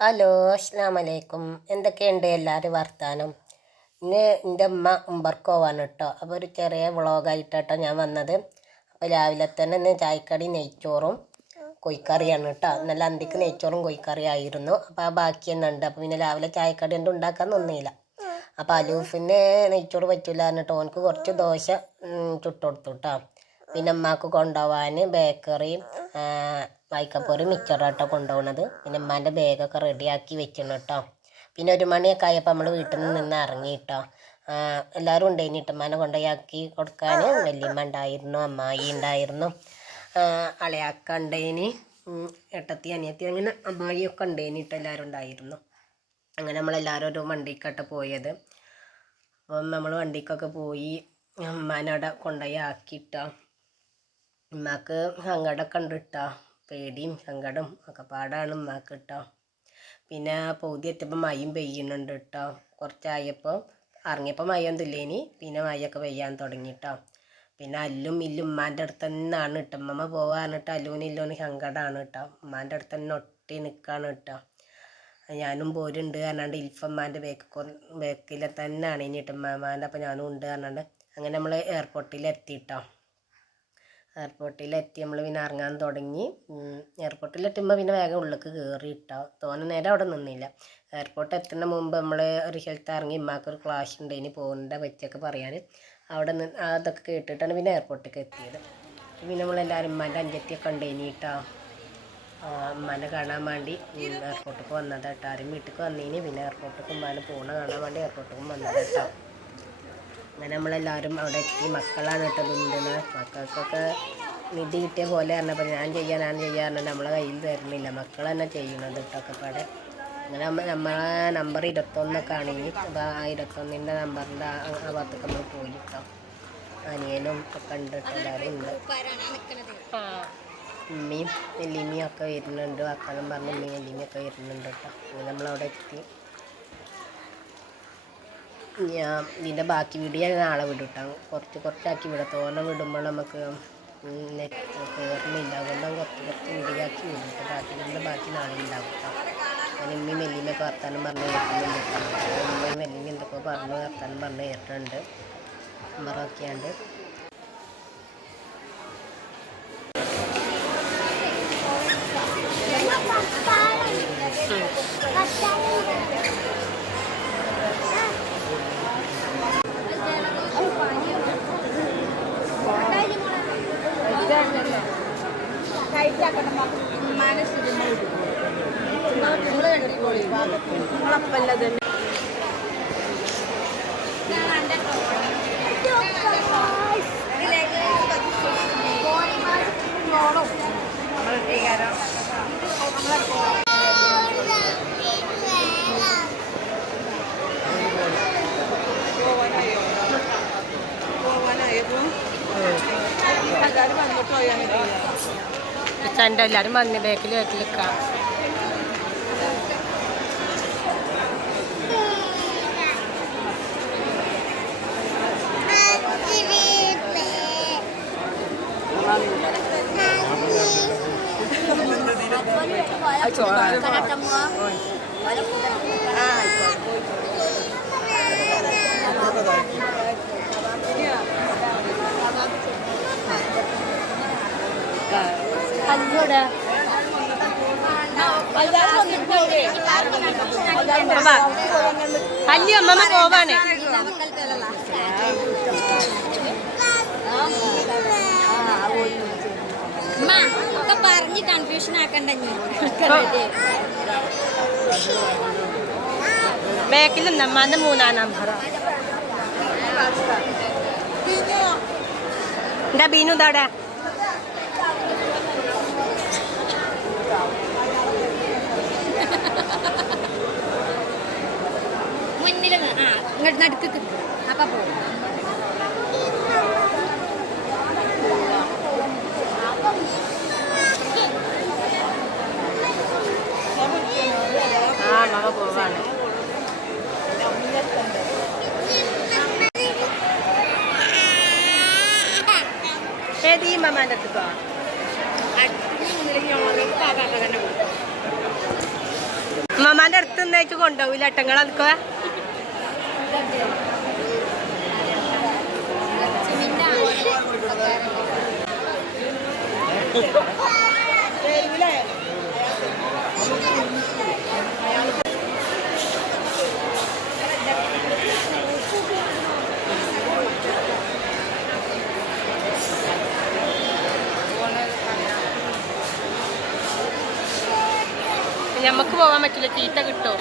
Hello അസ്സാം വലൈക്കും എന്തൊക്കെയുണ്ട് എല്ലാവരും വർത്താനം? ഇന്ന് എന്റെ അമ്മ ഉമ്പർക്ക് പോവാണ് കേട്ടോ. അപ്പോൾ ഒരു ചെറിയ വ്ളോഗായിട്ടോ ഞാൻ വന്നത്. അപ്പോൾ രാവിലെ തന്നെ ഇന്ന് ചായക്കടി നെയ്ച്ചോറും കൊയ്ക്കറിയാണ് കേട്ടോ. നല്ല അന്തിക്ക് നെയ്ച്ചോറും കോഴിക്കറി ആയിരുന്നു. അപ്പോൾ ആ ബാക്കി തന്നെ ഉണ്ട്. അപ്പോൾ പിന്നെ രാവിലെ ചായക്കടി ഒന്നും ഉണ്ടാക്കാൻ നിന്നില്ല. അപ്പോൾ അലൂഫിന് നെയ്ച്ചോറ് പറ്റില്ല എന്നിട്ട് ഓനക്ക് കുറച്ച് ദോശ ചുട്ടുകൊടുത്തു കേട്ടോ. പിന്നെ അമ്മയ്ക്ക് കൊണ്ടുപോകാൻ ബേക്കറി വായിക്കപ്പോര് മിച്ചറാട്ടോ കൊണ്ടുപോകണത് പിന്നെ ഉമ്മാന്റെ ബാഗൊക്കെ റെഡിയാക്കി വെച്ചിരുന്നു കേട്ടോ പിന്നെ ഒരു മണിയൊക്കെ ആയപ്പോൾ നമ്മൾ വീട്ടിൽ നിന്ന് ഇറങ്ങി കേട്ടോ എല്ലാവരും ഉണ്ടായിരുന്നു ഇട്ടമ്മാനെ കൊണ്ടുപോയി കൊടുക്കാൻ വല്യമ്മ ഉണ്ടായിരുന്നു അമ്മായി ഉണ്ടായിരുന്നു. അളയാക്ക ഉണ്ടായിന് എട്ടത്തി അനിയത്തി അങ്ങനെ അമ്മായിയൊക്കെ ഉണ്ടായിന് ഇട്ട് എല്ലാവരും ഉണ്ടായിരുന്നു. അങ്ങനെ നമ്മളെല്ലാവരും ഒരു വണ്ടിക്കട്ട് പോയത്. അപ്പം നമ്മൾ വണ്ടിക്കൊക്കെ പോയി ഉമ്മാനവിടെ കൊണ്ടുപോയി ആക്കിയിട്ടാ ഉമ്മാക്ക് സങ്കടമൊക്കെ ഉണ്ട് കേട്ടോ പേടിയും സങ്കടം ഒക്കെ പാടാണ് ഉമ്മാക്ക് കേട്ടോ പിന്നെ പൗതി എത്തിയപ്പോൾ മയം പെയ്യുന്നുണ്ട് കേട്ടോ കുറച്ചായപ്പോൾ ഇറങ്ങിയപ്പോൾ മയൊന്നും ഇനി. പിന്നെ മയൊക്കെ പെയ്യാൻ തുടങ്ങി കേട്ടോ പിന്നെ അല്ലും ഇല്ലും ഉമ്മാന്റെ അടുത്ത് തന്നെയാണ് കേട്ടോ ഉമ്മമ്മ പോകാന്നിട്ട് അല്ലൂന് ഇല്ലോന് സങ്കടമാണ് കേട്ടോ ഉമ്മാന്റെ അടുത്ത് തന്നെ ഒട്ടി നിൽക്കുകയാണ് കേട്ടോ ഞാനും പോരുണ്ട് പറഞ്ഞാണ്ട് ഇൽഫമ്മാന്റെ ബേക്ക് ബേക്കിലെ തന്നെയാണ് ഇനി ഇട്ടമ്മാന്റെ അപ്പം ഞാനും ഉണ്ട് പറഞ്ഞാണ്ട്. അങ്ങനെ നമ്മൾ എയർപോർട്ടിൽ എത്തിയിട്ടോ എയർപോർട്ടിലെത്തി നമ്മൾ പിന്നെ ഇറങ്ങാൻ തുടങ്ങി. എയർപോർട്ടിലെത്തുമ്പോൾ പിന്നെ വേഗം ഉള്ളിലേക്ക് കയറി ഇട്ടോ നേരെ നേരം അവിടെ നിന്നില്ല. എയർപോർട്ട് എത്തുന്ന മുമ്പ് നമ്മൾ ഒരു ഹെൽത്ത് ഇറങ്ങി ഉമ്മാക്കൊരു ക്ലാസ് ഉണ്ട് ഇനി പോകേണ്ട പറ്റിയൊക്കെ പറയാൻ അവിടെ നിന്ന് അതൊക്കെ കേട്ടിട്ടാണ് പിന്നെ എയർപോർട്ടിലേക്ക് എത്തിയത്. പിന്നെ നമ്മളെല്ലാവരും ഉമ്മാന്റെ അഞ്ചത്തിയൊക്കെ ഉണ്ട് ഇനി കേട്ടോ ഉമ്മാനെ കാണാൻ വേണ്ടി എയർപോർട്ടിലേക്ക് വന്നത് കേട്ടോ. ആരും വീട്ടിലേക്ക് വന്നതിന് പിന്നെ എയർപോർട്ടിലേക്ക് ഉമ്മാനെ പോകണ കാണാൻ വേണ്ടി എയർപോർട്ടിലേക്ക് കേട്ടോ. അങ്ങനെ നമ്മളെല്ലാവരും അവിടെ എത്തി. മക്കളാണ് കേട്ടോ ഉണ്ടെന്ന് മക്കൾക്കൊക്കെ നിധി കിട്ടിയ പോലെ പറഞ്ഞപ്പോൾ ഞാൻ ചെയ്യാൻ ഞാൻ ചെയ്യാൻ നമ്മളെ കയ്യിൽ തരുന്നില്ല മക്കൾ തന്നെ ചെയ്യുന്നത് ഇട്ടൊക്കെ പാടെ അങ്ങനെ നമ്മൾ നമ്മളെ നമ്പർ ഇരുപത്തൊന്നൊക്കെ ആണെങ്കിൽ അപ്പോൾ ആ ഇരുപത്തൊന്നിന്റെ നമ്പറിന്റെ ആ ഭാഗത്തൊക്കെ നമ്മൾ പോയി കേട്ടോ. അനിയനും ഒക്കെ ഉണ്ട് കേട്ടോ എല്ലാവരും ഉണ്ട്. ഉമ്മയും നെല്ലിമ്മയും ഒക്കെ വരുന്നുണ്ട്. വർത്തമാനം പറഞ്ഞ ഉമ്മയും നെല്ലിമ്മയും ഒക്കെ വരുന്നുണ്ട് കേട്ടോ. അങ്ങനെ നമ്മളവിടെ എത്തി. ഞാൻ ഇതിന്റെ ബാക്കി വീഡിയോ ഞാൻ നാളെ വിടും കുറച്ച് കുറച്ചാക്കി വിടാം. തോനെ വിടുമ്പോൾ നമുക്ക് നെറ്റ് കുറച്ച് കുറച്ച് വീഡിയോ വിടും കേട്ടോ ബാക്കി നമ്മുടെ ബാക്കി നാളെ ഉണ്ടാവും കേട്ടോ ഞാൻ ഉമ്മയും മെല്ലിമൊക്കെ വർത്താനം പറഞ്ഞ് കേൾക്കുന്നുണ്ട് ഉമ്മയും മെല്ലിമ എന്തൊക്കെ പറഞ്ഞ് വർത്താനം പറഞ്ഞ് കേട്ടിട്ടുണ്ട്. നമ്പറൊക്കെയാണ്ട് നിങ്ങളപ്പല്ല തന്നെ എല്ലാവരും ചണ്ട എല്ലാവരും വന്ന് ബാക്കിൽ ബാക്കിൽ നിൽക്കാം. അല്ലൂടെ അല്ലി അമ്മമ്മ പോവാണ്. ഒക്കെ പറഞ്ഞ് കൺഫ്യൂഷൻ ആക്കണ്ട ബാക്കിൽ നമ്മന്റെ മൂന്നാം നമ്പർ എന്താ ബീനു ഇതാടെ? ഇങ്ങോട്ട് നടുക്ക് അപ്പൊ പോകും ആ അടുത്ത് മമ്മ മാമാന്റെ അടുത്ത് അതൊക്കെ ഞമ്മക്ക് പോവാൻ പറ്റില്ല ചീത്ത കിട്ടുമോ